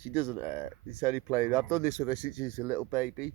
She doesn't. It's only playing. I've done this with her since she's a little baby.